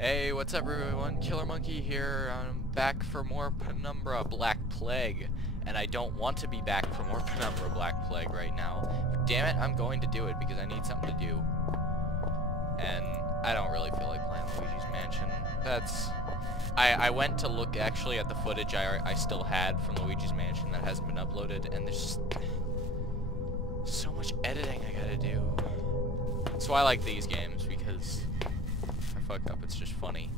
Hey, what's up everyone? Killer Monkey here. I'm back for more Penumbra Black Plague. And I don't want to be back for more Penumbra Black Plague right now. But damn it, I'm going to do it because I need something to do. And I don't really feel like playing Luigi's Mansion. I went to look actually at the footage I still had from Luigi's Mansion that hasn't been uploaded, and there's just so much editing I gotta do. That's why I like these games, because if I fuck up, it's just funny.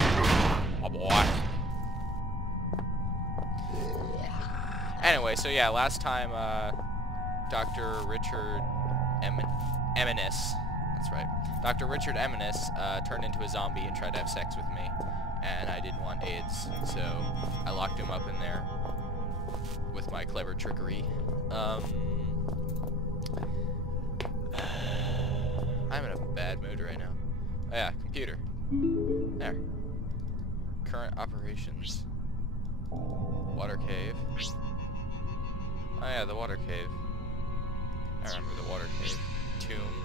Oh boy. Anyway, so yeah, last time, Dr. Richard Eminis, that's right, Dr. Richard Eminis, turned into a zombie and tried to have sex with me, and I didn't want AIDS, so I locked him up in there with my clever trickery. I'm in a bad mood right now. Oh yeah, computer. There. Current operations. Water cave. Oh yeah, the water cave. I remember the water cave. Tomb.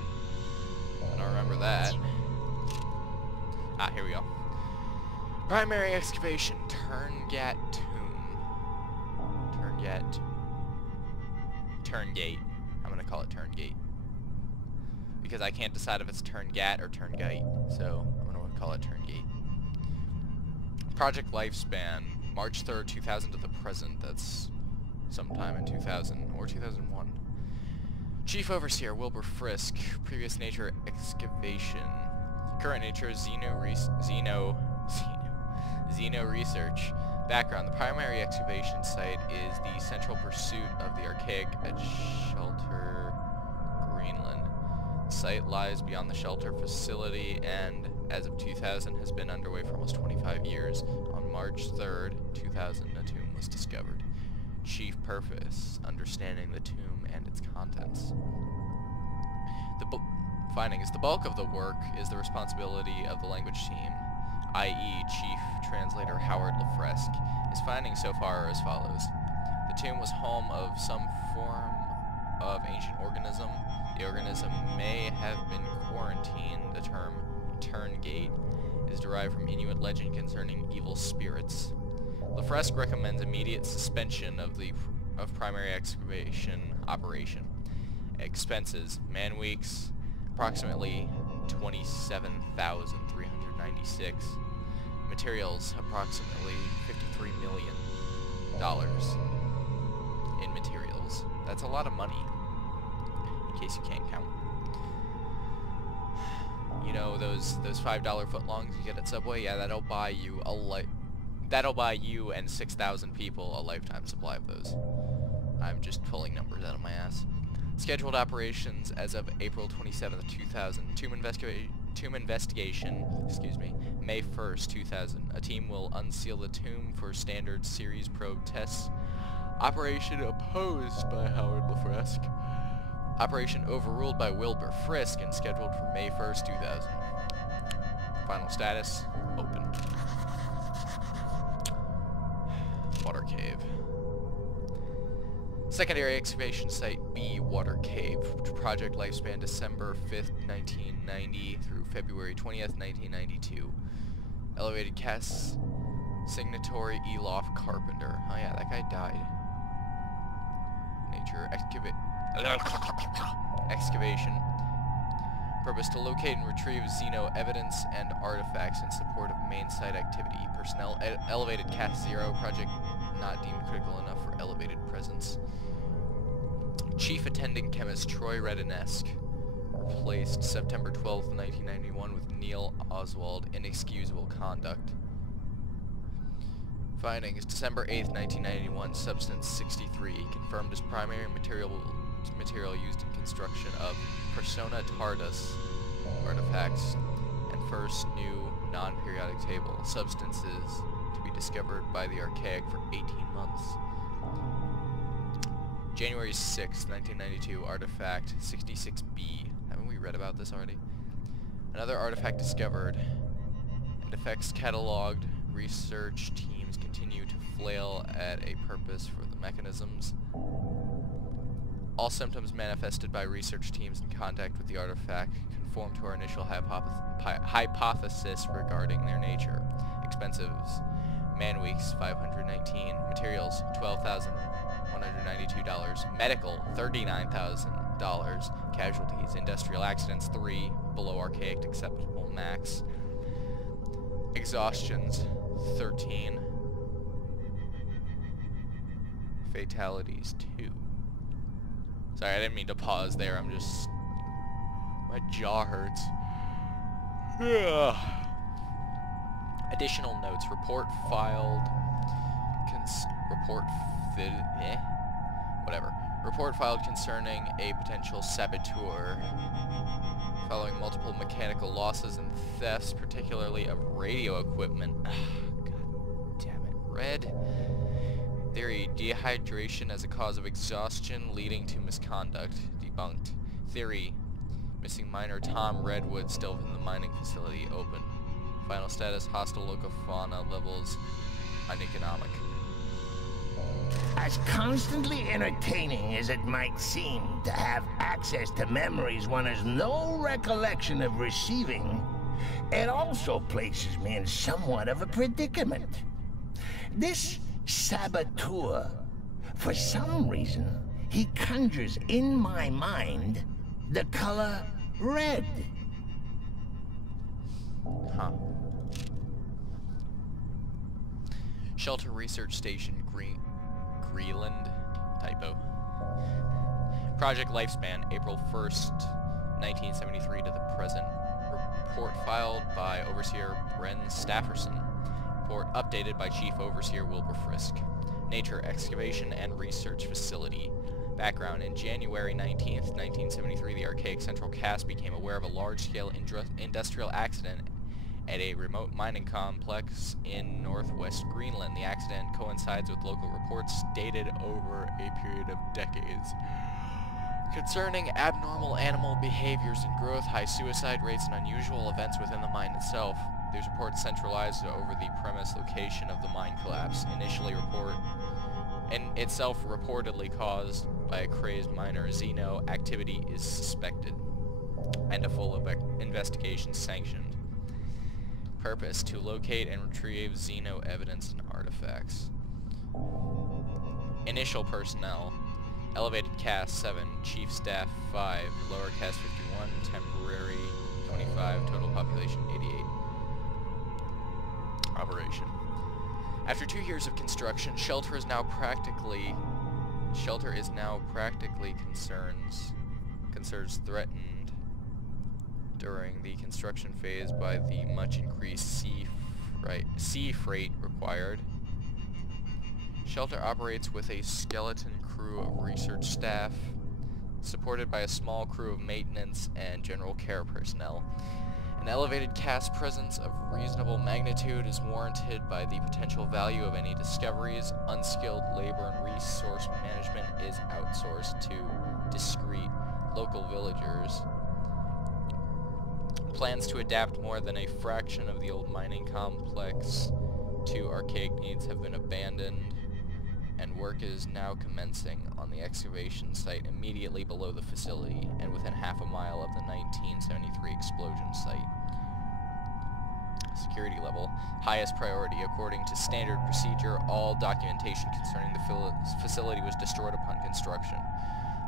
I don't remember that. Ah, here we go. Primary excavation. Turngat tomb. Turngate. I'm gonna call it Turngate. Because I can't decide if it's Turngat or Turngate. So I'm gonna call it Turngate. Project lifespan. March 3rd, 2000 to the present. That's sometime in 2000 or 2001. Chief Overseer Wilbur Frisk. Previous nature excavation. Current nature Xeno research. Background. The primary excavation site is the central pursuit of the archaic at Shelter, Greenland. The site lies beyond the shelter facility and, as of 2000, has been underway for almost 25 years. On March 3rd, 2000, a tomb was discovered. Chief purpose, understanding the tomb and its contents. The findings. The bulk of the work is the responsibility of the language team, i.e. Chief Translator Howard LaFresque. His findings so far are as follows. The tomb was home of some form of ancient organism. The organism may have been quarantined. The term Turngate is derived from Inuit legend concerning evil spirits. LaFresque recommends immediate suspension of primary excavation operation. Expenses. Man weeks, approximately $27,396. Materials, approximately $53 million in materials. That's a lot of money, in case you can't count. You know those $5 footlongs you get at Subway? Yeah, that'll buy you and 6,000 people a lifetime supply of those. I'm just pulling numbers out of my ass. Scheduled operations as of April 27th, 2000. Tomb investigation, May 1st, 2000. A team will unseal the tomb for standard series probe tests. Operation opposed by Howard LaFresque. Operation overruled by Wilbur Frisk and scheduled for May 1st, 2000. Final status, open. Water cave. Secondary excavation site B, Water Cave. Project lifespan December 5th, 1990 through February 20th, 1992. Elevated cast signatory Elof Carpenter. Oh yeah, that guy died. Nature excavation. Purpose to locate and retrieve Xeno evidence and artifacts in support of main site activity. Personnel elevated cast 0. Project not deemed critical enough for elevated presence. Chief Attending Chemist Troy Redinesque. Replaced September 12th, 1991 with Neil Oswald. Inexcusable conduct. Findings. December 8th, 1991. Substance 63. Confirmed as primary material used in construction of Persona Tardus artifacts and first new non-periodic table. Substances to be discovered by the archaic for 18 months. January 6th, 1992, artifact 66B. Haven't we read about this already? Another artifact discovered. And effects cataloged. Research teams continue to flail at a purpose for the mechanisms. All symptoms manifested by research teams in contact with the artifact conform to our initial hypothesis regarding their nature. Expenses: man weeks, 519. Materials, $12,192. Medical, $39,000. Casualties: industrial accidents, 3, below archaic acceptable max. Exhaustions, 13. Fatalities, 2. Sorry, I didn't mean to pause there. I'm just... my jaw hurts. Additional notes. Report filed... Report filed concerning a potential saboteur. Following multiple mechanical losses and thefts, particularly of radio equipment. God damn it. Red. Theory: dehydration as a cause of exhaustion leading to misconduct. Debunked. Theory: missing miner Tom Redwood still within the mining facility. Open. Final status: hostile locofauna levels uneconomic. As constantly entertaining as it might seem to have access to memories one has no recollection of receiving, it also places me in somewhat of a predicament. This saboteur, for some reason, he conjures in my mind the color red. Huh. Shelter Research Station, Greenland. Typo. Project lifespan, April 1st, 1973 to the present. Report filed by Overseer Bren Stafferson. Report updated by Chief Overseer Wilbur Frisk. Nature: excavation and research facility. Background: in January 19th, 1973, the archaic Central Cast became aware of a large-scale industrial accident at a remote mining complex in northwest Greenland. The accident coincides with local reports dated over a period of decades concerning abnormal animal behaviors and growth, high suicide rates, and unusual events within the mine itself. These reports centralized over the premise location of the mine collapse, initially itself reportedly caused by a crazed miner. Xeno activity is suspected, and a full investigation sanctioned. Purpose: to locate and retrieve Xeno evidence and artifacts. Initial personnel: elevated cast 7, chief staff 5, lower cast 51, temporary 25, total population 88. Operation. After 2 years of construction, shelter is now practically concerns threatened during the construction phase by the much increased sea freight required. Shelter operates with a skeleton crew of research staff, supported by a small crew of maintenance and general care personnel. An elevated cast presence of reasonable magnitude is warranted by the potential value of any discoveries. Unskilled labor and resource management is outsourced to discreet local villagers. Plans to adapt more than a fraction of the old mining complex to archaic needs have been abandoned, and work is now commencing on the excavation site immediately below the facility and within half a mile of the 1973 explosion site. Security level: highest priority. According to standard procedure, all documentation concerning the facility was destroyed upon construction.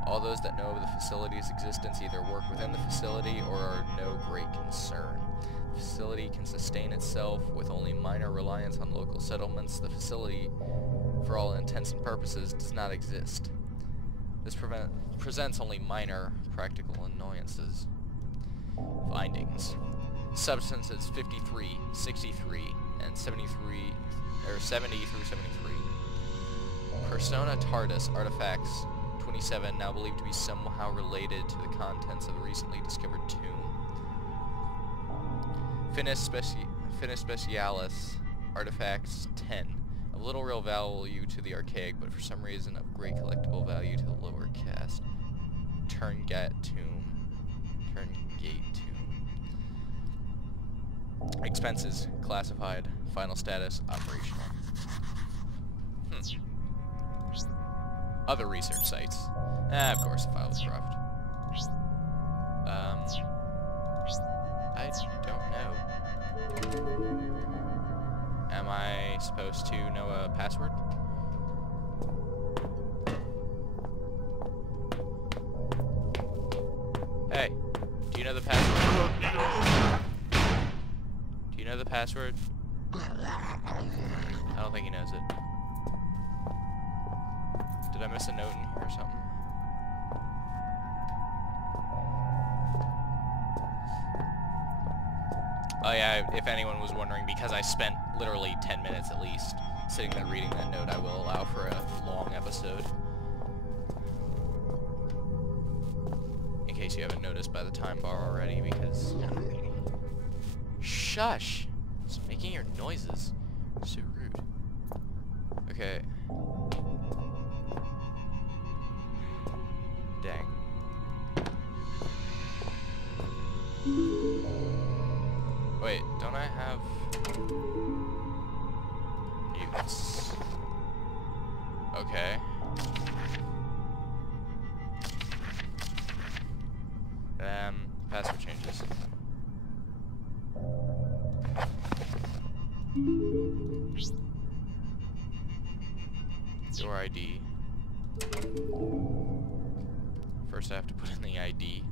All those that know of the facility's existence either work within the facility or are no great concern. The facility can sustain itself with only minor reliance on local settlements. The facility, for all intents and purposes, does not exist. This presents only minor practical annoyances. Findings: substances 53, 63, and 70 through 73. Persona TARDIS artifacts 27, now believed to be somehow related to the contents of the recently discovered tomb. Finis Specialis artifacts 10, of little real value to the archaic, but for some reason of great collectible value to the lower caste. Turngate tomb. Expenses classified. Final status operational. Other research sites. Of course the file was corrupt. I don't know. Am I supposed to know a password? Hey, do you know the password? Do you know the password? I don't think he knows it. Did I miss a note in here or something? Oh yeah, if anyone was wondering, because I spent literally 10 minutes at least sitting there reading that note, I will allow for a long episode. In case you haven't noticed by the time bar already, because... Shush! It's making your noises. So rude. Okay. Dang. Wait, don't I have mutants? Okay. Password changes. Door ID. First I have to put in the ID.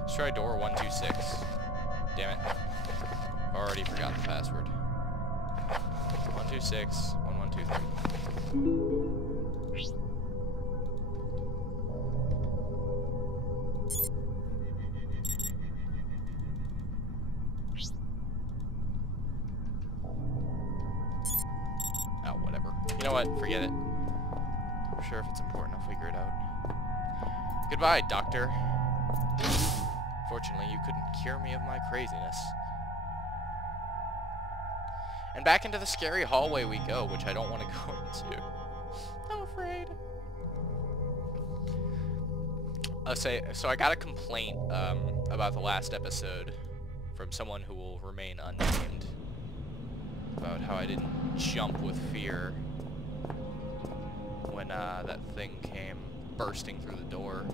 Let's try door 126. Damn it. I've already forgotten the password. 126, 1123. Oh, whatever. You know what? Forget it. I'm sure if it's important, I'll figure it out. Goodbye, Doctor. Fortunately, you couldn't cure me of my craziness. And back into the scary hallway we go, which I don't want to go into. I'm afraid. So I got a complaint about the last episode from someone who will remain unnamed about how I didn't jump with fear when that thing came bursting through the door.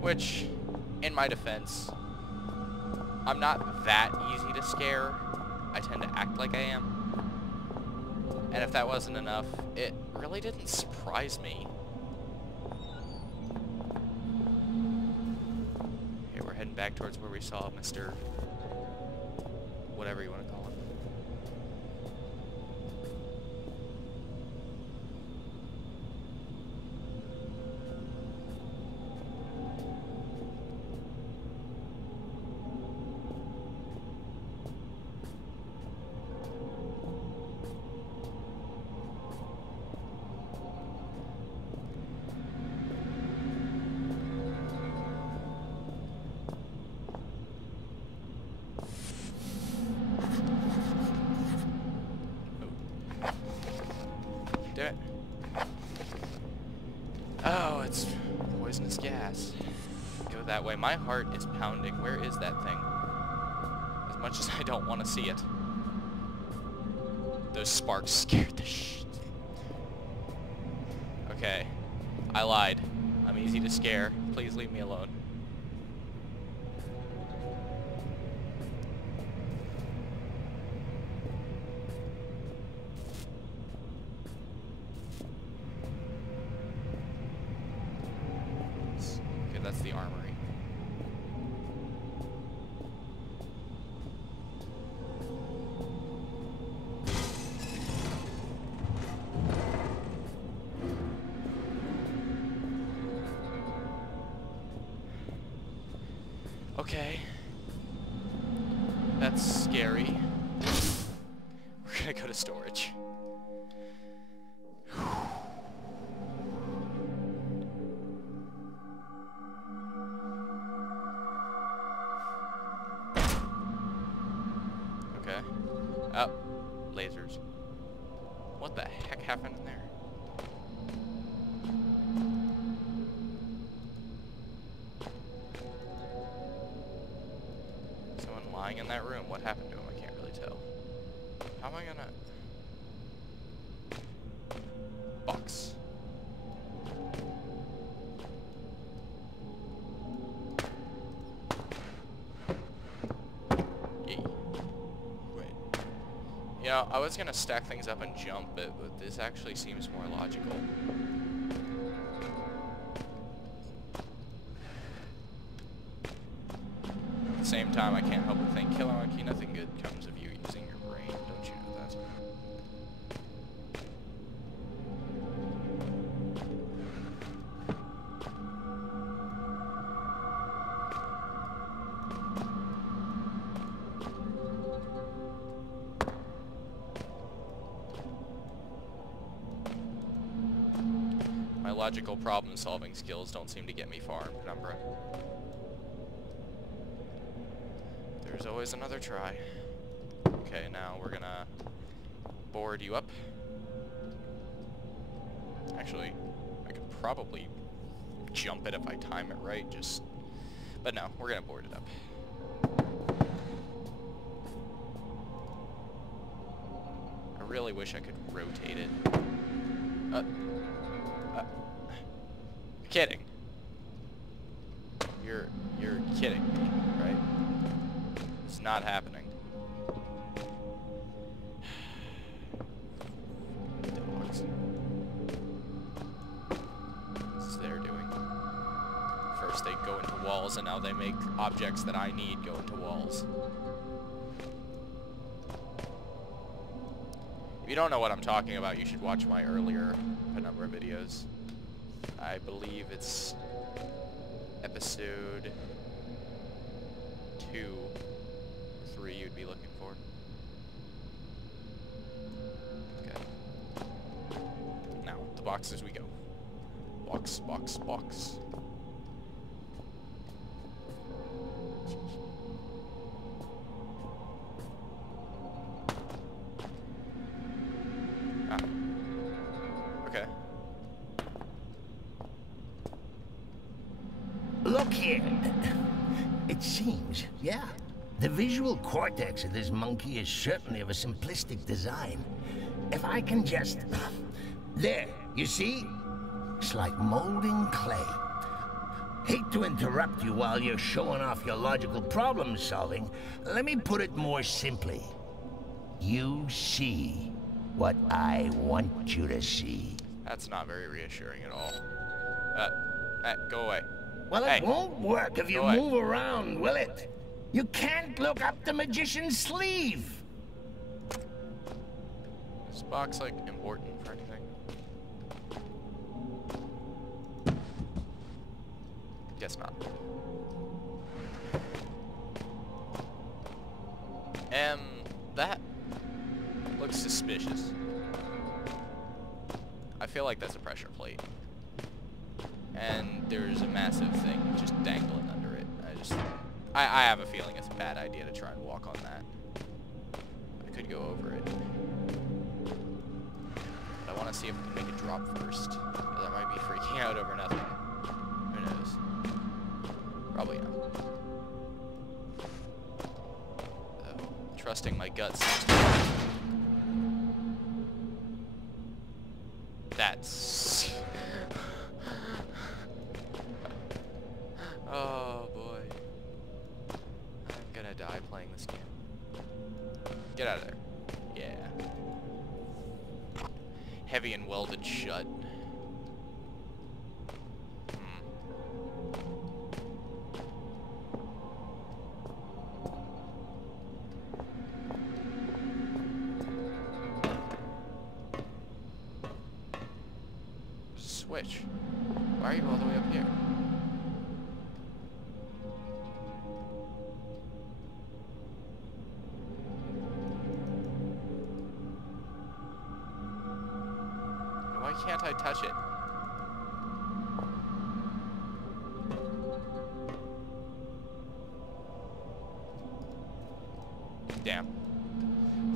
Which, in my defense, I'm not that easy to scare. I tend to act like I am. And if that wasn't enough, it really didn't surprise me. Okay, we're heading back towards where we saw Mr. whatever you want to call him. Damn it. Oh, it's poisonous gas. Go that way. My heart is pounding. Where is that thing? As much as I don't want to see it. Those sparks scared the shit. Okay. I lied. I'm easy to scare. Please leave me alone. That's the armory. Okay. That's scary. We're gonna go to storage. Okay. Oh, lasers. What the heck happened in there? Someone Box. Yay. Wait. You know, I was gonna stack things up and jump, but this actually seems more logical. At the same time, I can't help but think, Killer Monkey, nothing good comes of you using your brain. Don't you know that? My logical problem-solving skills don't seem to get me far in Penumbra. There's always another try. Okay, now we're gonna board you up. Actually, I could probably jump it if I time it right, but no, we're gonna board it up. I really wish I could rotate it. Kidding. You're kidding me, right? It's not happening. Dogs. What's they're doing? First they go into walls, and now they make objects that I need go into walls. If you don't know what I'm talking about, you should watch my earlier Penumbra videos. I believe it's episode 2 or 3 you'd be looking for. Okay. Now, the boxes we go. Box, box, box. Ah. Okay. Look here. It seems, yeah. The visual cortex of this monkey is certainly of a simplistic design. If I can just... There, you see? It's like molding clay. Hate to interrupt you while you're showing off your logical problem solving. Let me put it more simply. You see what I want you to see. That's not very reassuring at all. Go away. Well, Hey. it won't work if you Go away. move around, will it? You can't look up the magician's sleeve. Is this box, like, important for anything? Guess not. That looks suspicious. I feel like that's a pressure plate. And there's a massive thing just dangling under it. I have a feeling it's a bad idea to try and walk on that. I could go over it. But I want to see if we can make it drop first. Because I might be freaking out over nothing. Who knows? Probably not. Trusting my guts. That's... Oh boy. I'm gonna die playing this game. Get out of there. Yeah. Heavy and welded shut. Switch. Why are you all the way up here? Why can't I touch it? Damn.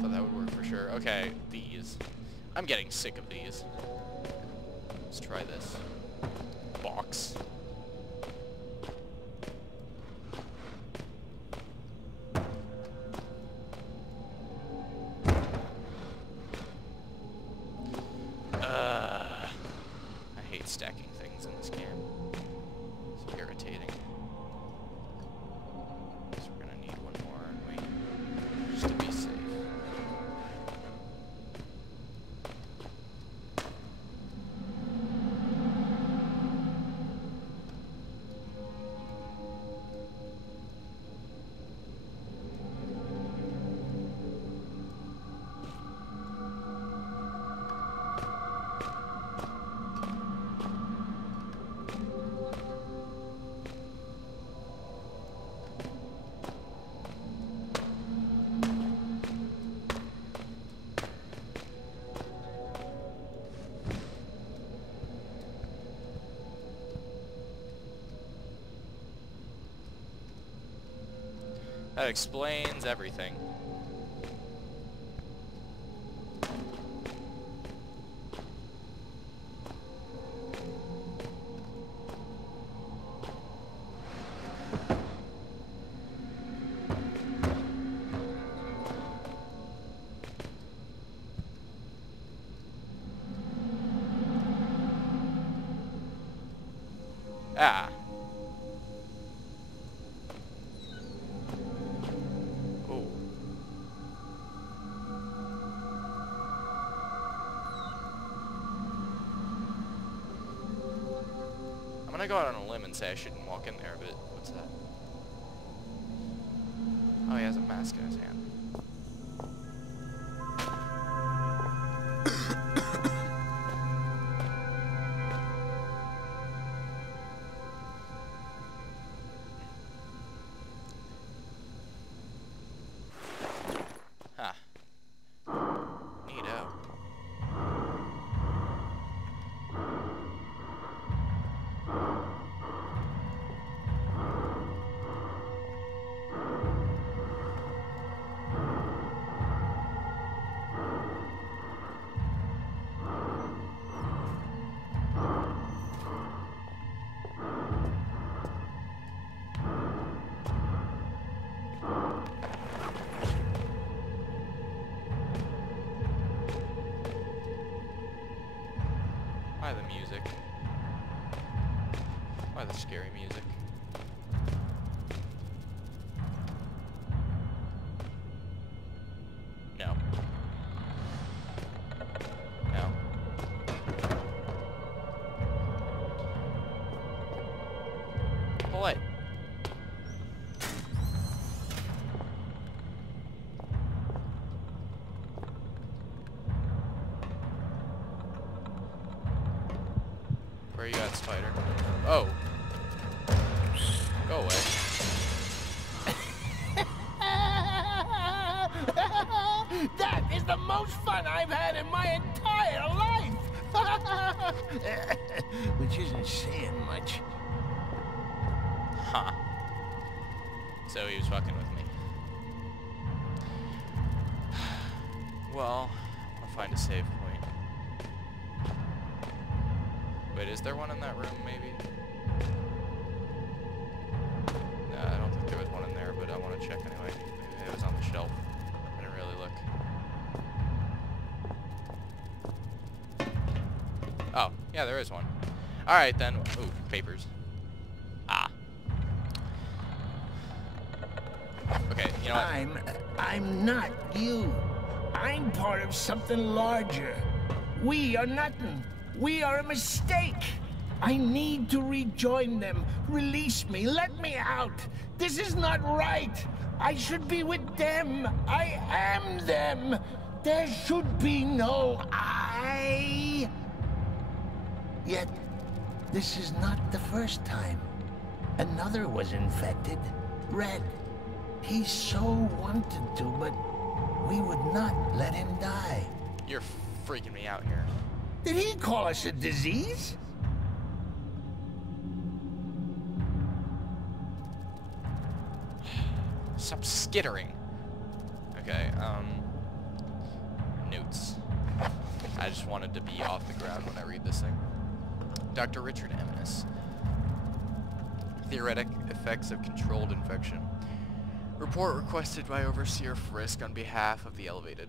Thought that would work for sure. Okay, these. I'm getting sick of these. Let's try this. Box. hate stacking things in this game. It's irritating. So we're gonna need one more, aren't we? Just to be safe. That explains everything. Ah. I'm gonna go out on a limb and say I shouldn't walk in there, but what's that? Oh, he has a mask in his hand. Huh. Neato. Why the music? Why the scary music? No. No. Pull it. Where you at, spider? Oh. Go away. That is the most fun I've had in my entire life! Which isn't saying much. Huh. So he was fucking with me. Well, I'll find a save point. Wait, is there one in that room, maybe? No, I don't think there was one in there, but I want to check anyway. Maybe it was on the shelf. I didn't really look. Oh, yeah, there is one. Alright, then. Ooh, papers. Ah. Okay, you know what? I'm not you. I'm part of something larger. We are nothing. We are a mistake. I need to rejoin them. Release me. Let me out. This is not right. I should be with them. I am them. There should be no I. Yet, this is not the first time. Another was infected. Red. He so wanted to, but we would not let him die. You're freaking me out here. Did he call us a disease? Stop skittering. Okay, Newts. I just wanted to be off the ground when I read this thing. Dr. Richard Eminis. Theoretic effects of controlled infection. Report requested by Overseer Frisk on behalf of the Elevated.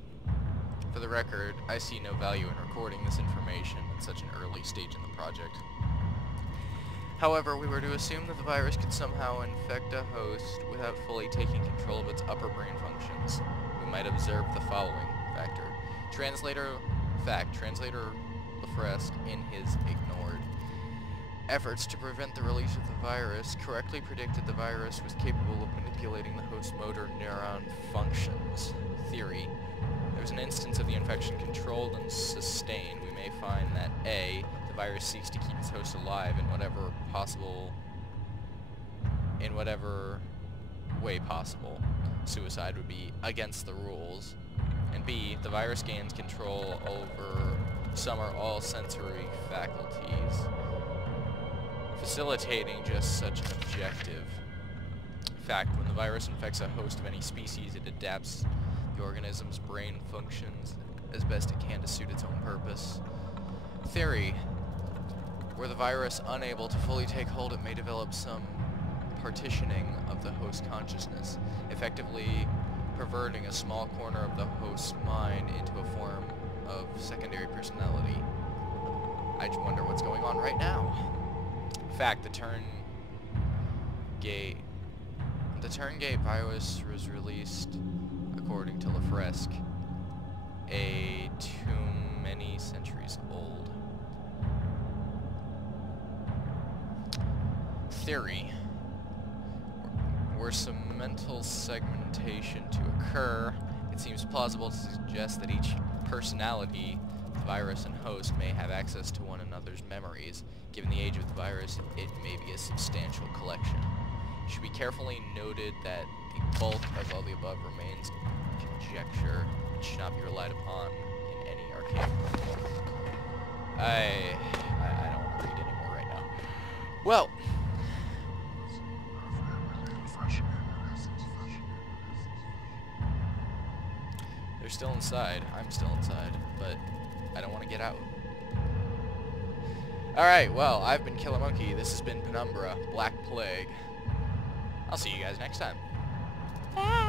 For the record, I see no value in recording this information at such an early early stage in the project. However, we were to assume that the virus could somehow infect a host without fully taking control of its upper brain functions. We might observe the following factor. Translator Lefresque, in his ignored efforts to prevent the release of the virus, correctly predicted the virus was capable of manipulating the host motor neuron functions. Theory. There was an instance of the infection controlled and sustained. We may find that A, the virus seeks to keep its host alive in whatever way possible. Suicide would be against the rules. And B, the virus gains control over some or all sensory faculties, facilitating just such an objective. In fact, when the virus infects a host of any species, it adapts the organism's brain functions as best it can to suit its own purpose. Theory. Were the virus unable to fully take hold, it may develop some partitioning of the host consciousness, effectively perverting a small corner of the host's mind into a form of secondary personality. I just wonder what's going on right now. In fact, the Turngate virus was released, according to Lefresque, too many centuries old. Theory. Were some mental segmentation to occur, it seems plausible to suggest that each personality, virus and host, may have access to one another's memories. Given the age of the virus, it may be a substantial collection. It should be carefully noted that the bulk of all the above remains conjecture and should not be relied upon in any archaic book. I don't want to read anymore right now. Well, they're still inside. I'm still inside, but I don't want to get out. Alright, well, I've been Killer Monkey. This has been Penumbra, Black Plague. I'll see you guys next time. Bye!